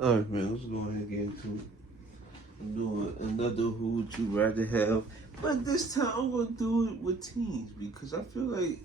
Alright, man, let's go ahead and get into doing another Who Would You Rather Have. But this time I'm gonna do it with teams because I feel like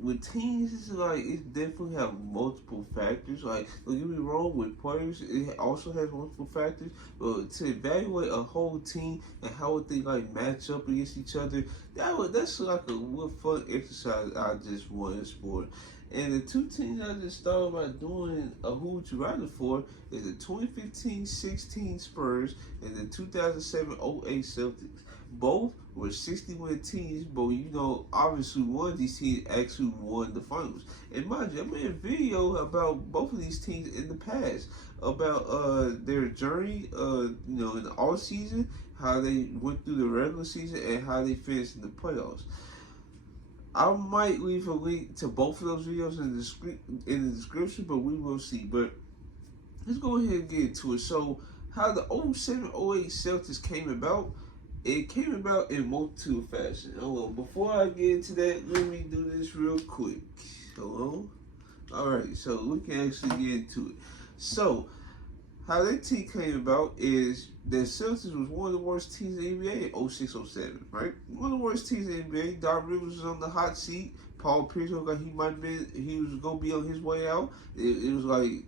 with teams it's like it definitely have multiple factors. Like don't get me wrong, with players it also has multiple factors. But to evaluate a whole team and how would they like match up against each other, that's like a real fun exercise I just want in sport. And the two teams I just thought about doing a Who Would You Rather for is the 2015-16 Spurs and the 2007-08 Celtics. Both were 60-win teams, but obviously one of these teams actually won the finals. And mind you, I made a video about both of these teams in the past about their journey, in the off season, how they went through the regular season, and how they finished in the playoffs. I might leave a link to both of those videos in the description, but we will see. But let's go ahead and get into it. So, how the 07-08 Celtics came about, it came about in multitude of fashion. Oh, well, before I get into that, let me do this real quick. Hello? Alright, so we can actually get into it. So, how that team came about is the Celtics was one of the worst teams in the NBA in 06-07, right? One of the worst teams in the NBA. Doc Rivers was on the hot seat. Paul Pierce looked like he was gonna be on his way out. It was like,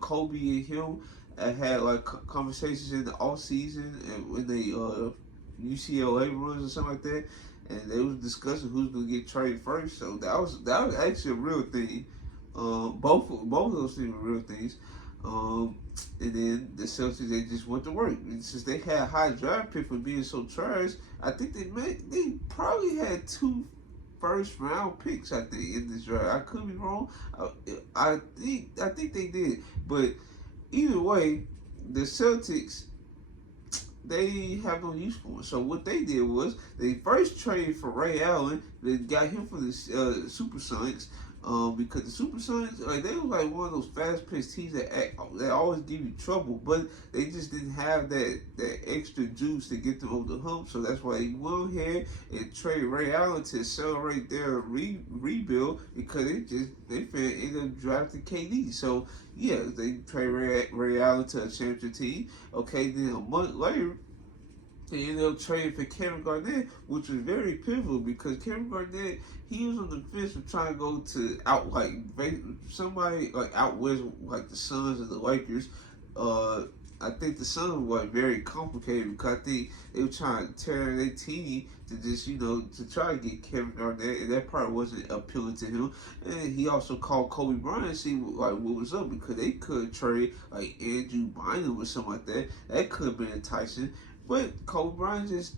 Kobe and him had like conversations in the off season and when they UCLA runs or something like that, and they was discussing who's gonna get traded first. So that was actually a real thing. Both of those things were real things. And then the Celtics they just went to work. And since they had high draft pick for being so trash, I think they probably had two first round picks. I think in this draft, I could be wrong. I think they did, but either way, the Celtics they have no use for him. So what they did was they first traded for Ray Allen. They got him from the Supersonics. Because the Supersonics, like they was like one of those fast-paced teams that always give you trouble, but they just didn't have that extra juice to get them over the hump. So that's why they went ahead and traded Ray Allen to accelerate their rebuild because they ended up drafting KD. So yeah, they traded Ray Allen to a championship team. Okay, then a month later they ended up trading for Kevin Garnett, which was very pivotal because Kevin Garnett he was on the fence of trying to go to somebody like out west like the Suns or the Lakers. I think the Suns were very complicated because I think they were trying to tear their team to just to try to get Kevin Garnett, and that part wasn't appealing to him. And he also called Kobe Bryant to see like what was up because they could trade like Andrew Bynum or something like that. That could have been enticing. But Kobe Bryant just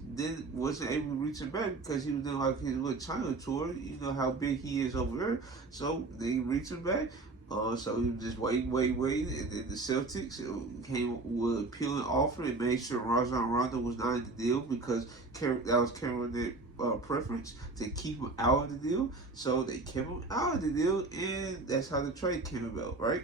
wasn't able to reach him back because he was doing like his little China tour. You know how big he is over there. So they reached him back. So he was just waiting, and then the Celtics came with an appealing offer and made sure Rajon Rondo was not in the deal because that was Cameron's preference to keep him out of the deal. So they kept him out of the deal, and that's how the trade came about, right?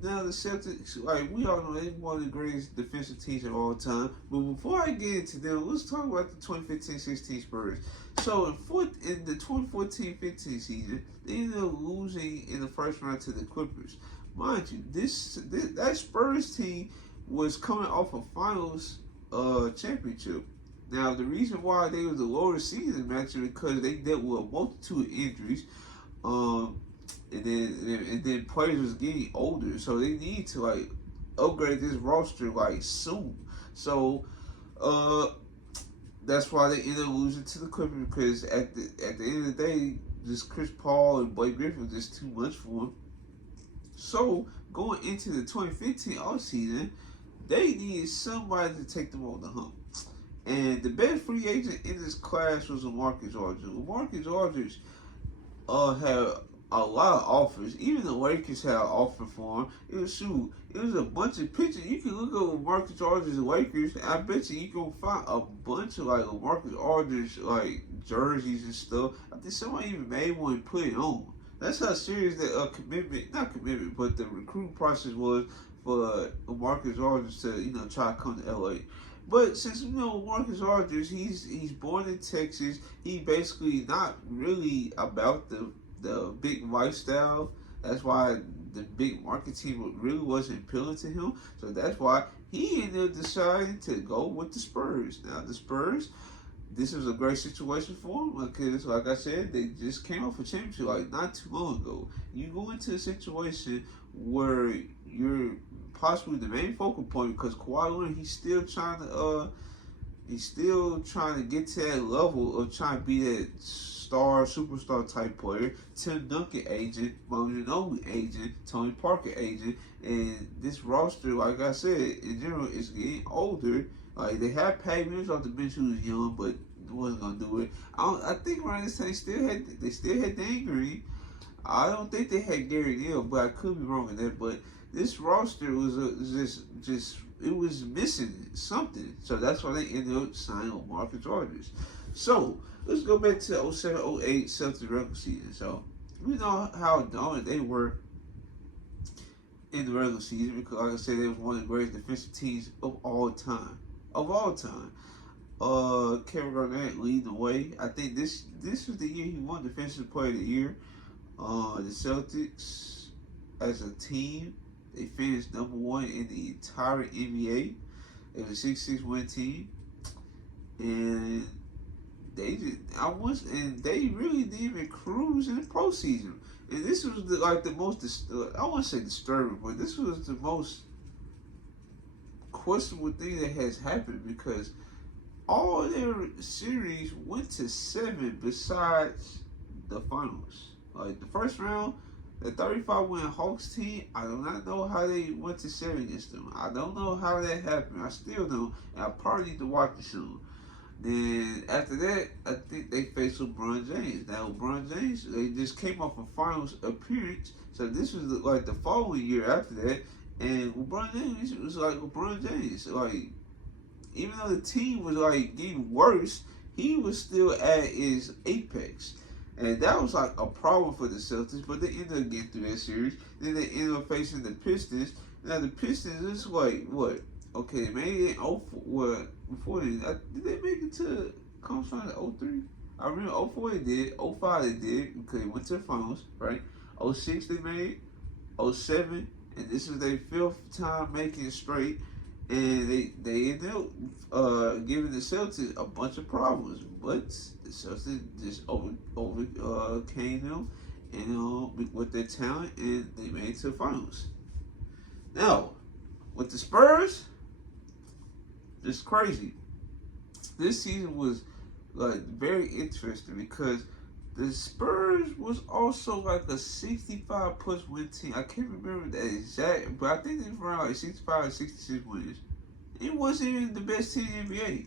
Now the Celtics, like we all know, they're one of the greatest defensive teams of all time. But before I get into them, let's talk about the 2015-16 Spurs. So in the 2014-15 season, they ended up losing in the first round to the Clippers. Mind you, that Spurs team was coming off a Finals championship. Now the reason why they was the lower season match is because they dealt with a multitude of injuries. And then players was getting older, so they need to like upgrade this roster like soon. So that's why they ended up losing to the Clippers because at the end of the day, just Chris Paul and Blake Griffin was just too much for them. So going into the 2015 offseason, they needed somebody to take them over the hump. And the best free agent in this class was LaMarcus Aldridge. LaMarcus Aldridge had a lot of offers. Even the Lakers had an offer for him. It was a bunch of pictures. You can look at Marcus Aldridge's Lakers. I bet you can find a bunch of like Marcus Aldridge like jerseys and stuff. I think somebody even made one and put it on. That's how serious the not commitment, but the recruiting process was for Marcus Aldridge to try to come to LA. But since Marcus Aldridge, he's born in Texas. He basically not really about the big lifestyle. That's why the big market team really wasn't appealing to him. So that's why he ended up deciding to go with the Spurs. Now the Spurs, this was a great situation for him because, like I said, they just came off a championship like not too long ago. You go into a situation where you're possibly the main focal point because Kawhi Leonard, he's still trying to get to that level of trying to be that superstar type player. Tim Duncan agent, Manu Ginobili agent, Tony Parker agent, and this roster, like I said, in general, is getting older. Like they had Pat Mills off the bench who was young, but wasn't gonna do it. I think around this time they still had Dane Green. I don't think they had Gary Neal, but I could be wrong in that. But this roster was just it was missing something. So that's why they ended up signing on Marcus Aldridge. So let's go back to the 07-08 Celtics regular season. So we know how dominant they were in the regular season because, like I said, they was one of the greatest defensive teams of all time. Of all time. Kevin Garnett leading the way. I think this was the year he won Defensive Player of the Year. The Celtics, as a team, they finished number one in the entire NBA. It was a 6-6 win team, and they really didn't even cruise in the postseason. And this was the most, I won't say disturbing, but this was the most questionable thing that has happened because all their series went to 7 besides the finals. Like the first round, the 35-win Hawks team, I do not know how they went to 7 against them. I don't know how that happened. I still don't. And I probably need to watch it soon. Then after that, I think they faced LeBron James. Now LeBron James, they just came off a finals appearance. So this was like the following year after that. And LeBron James was like LeBron James. Like, even though the team was like getting worse, he was still at his apex. And that was like a problem for the Celtics, but they ended up getting through that series. Then they ended up facing the Pistons. Now the Pistons is like what? Okay, they made it before they did they make it to conference final 03? I remember 04 they did, 05 they did because they went to the finals, right? 06 they made, 07, and this is their 5th time making it straight. And they ended up giving the Celtics a bunch of problems, but the Celtics just overcame them and with their talent, and they made it to the finals. Now, with the Spurs, it's crazy. This season was like very interesting because the Spurs was also like a 65-plus win team. I can't remember the exact, but I think they were around like 65 or 66 wins. It wasn't even the best team in the NBA.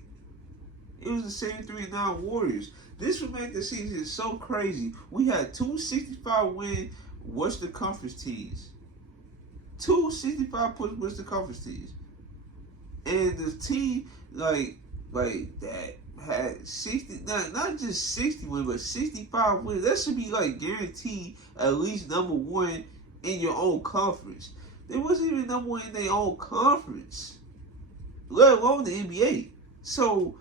It was the 73-9 Warriors. This would make the season so crazy. We had 2 65-win Western Conference teams. 2 65-plus Western Conference teams. And the team like that had 60, not just 60 wins, but 65 wins. That should be like guaranteed at least number one in your own conference. They wasn't even number one in their own conference, let alone the NBA. So,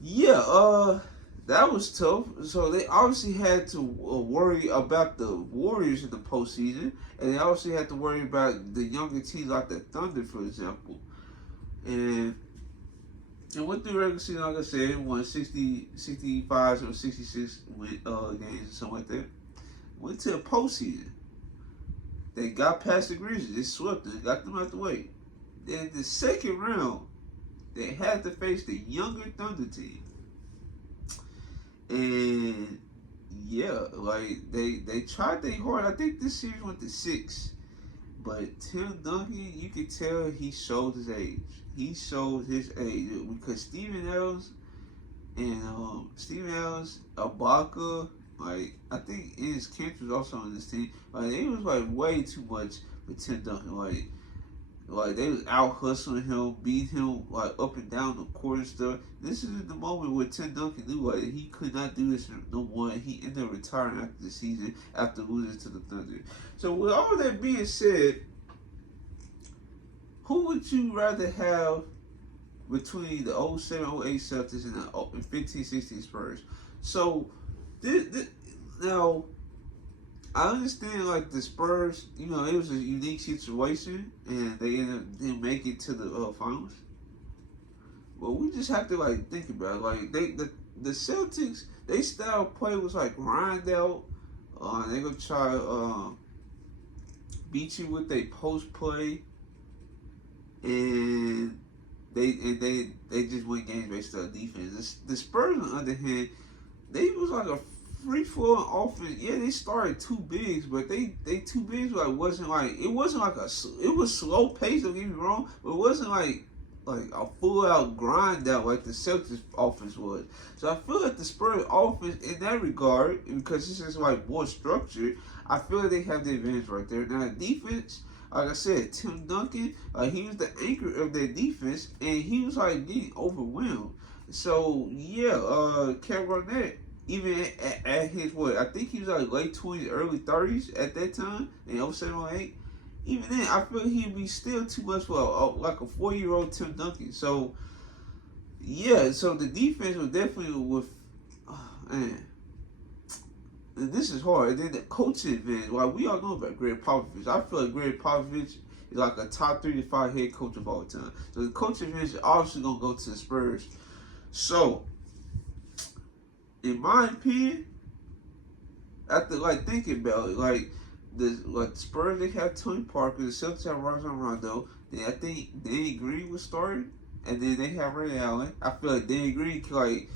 yeah, that was tough. So they obviously had to worry about the Warriors in the postseason, and they obviously had to worry about the younger teams like the Thunder, for example. And went through the regular season, like I said, won 65 or 66 games or something like that. Went to the postseason. They got past the Grizzlies. They swept them, got them out the way. Then the second round, they had to face the younger Thunder team. And yeah, like they tried their hard. I think this series went to 6. But Tim Duncan, you could tell he showed his age. He showed his age because Steven Adams, Ibaka, like I think Enes Kanter was also on this team. Like it was like way too much for Tim Duncan. Like they was out hustling him, beat him like up and down the court and stuff. This is the moment where Tim Duncan knew like he could not do this no more. He ended up retiring after the season after losing to the Thunder. So with all that being said, who would you rather have between the 07-08 Celtics and the 15-16 Spurs? So now I understand like the Spurs, it was a unique situation, and they didn't make it to the finals. But we just have to like think about it. Like the Celtics, they style of play was like grind out. They gonna try beat you with their post play, and they just win games based on defense. The Spurs, on the other hand, they was like a free flowing offense. Yeah, they started two bigs, but they two bigs wasn't like it was slow pace. Don't get me wrong, but it wasn't like a full out grind out like the Celtics offense was. So I feel like the Spurs offense in that regard, because this is like more structured, I feel like they have the advantage right there. Now the defense, like I said, Tim Duncan, he was the anchor of their defense, and he was like getting overwhelmed. So yeah, Kevin Garnett, even at his I think he was like late 20s, early 30s at that time in 07-08. Even then, I feel he'd be still too much for like a 4-year-old Tim Duncan. So yeah, so the defense was definitely with man. This is hard. And then the coaching advantage. Like we all know about Greg Popovich. I feel like Greg Popovich is like a top 3 to 5 head coach of all time. So the coaching advantage is obviously gonna go to the Spurs. So in my opinion, after like thinking about it, like the Spurs, they have Tony Parker, the Celtics have Rajon Rondo. Then I think Danny Green was starting, and then they have Ray Allen. I feel like Danny Green can like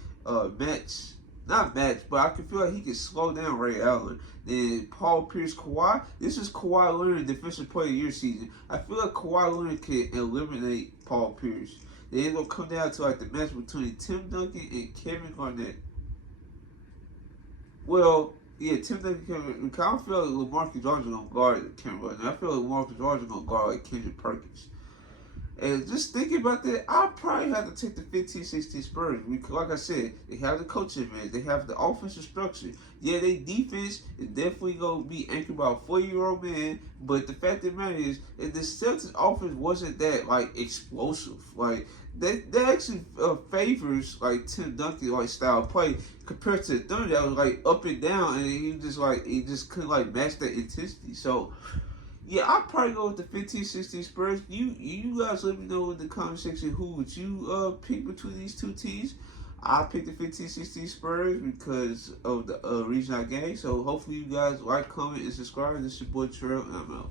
not match, but I can feel like he can slow down Ray Allen. Then Paul Pierce, Kawhi. This is Kawhi Leonard defensive player of the year season. I feel like Kawhi Leonard can eliminate Paul Pierce. Then it's gonna come down to like the match between Tim Duncan and Kevin Garnett. Well, yeah, Tim Duncan. I don't feel like LaMarcus Aldridge gonna guard Kevin Garnett. I feel like LaMarcus Aldridge gonna guard like Kendrick Perkins. And just thinking about that, I'll probably have to take the 15-16 Spurs. Because, like I said, they have the coaching advantage. They have the offensive structure. Yeah, their defense is definitely going to be anchored by a 4-year-old man. But the fact of the matter is, that the Celtics offense wasn't that, like, explosive. Like, that actually favors, like, Tim Duncan, like, style of play compared to the Thunder that was, like, up and down. And he just couldn't, like, match that intensity. So, yeah, I'll probably go with the 15-16 Spurs. You guys let me know in the comment section who would you pick between these two teams. I picked the 15-16 Spurs because of the reason I gave. So hopefully you guys like, comment, and subscribe. This is your boy Terrell, and I'm out.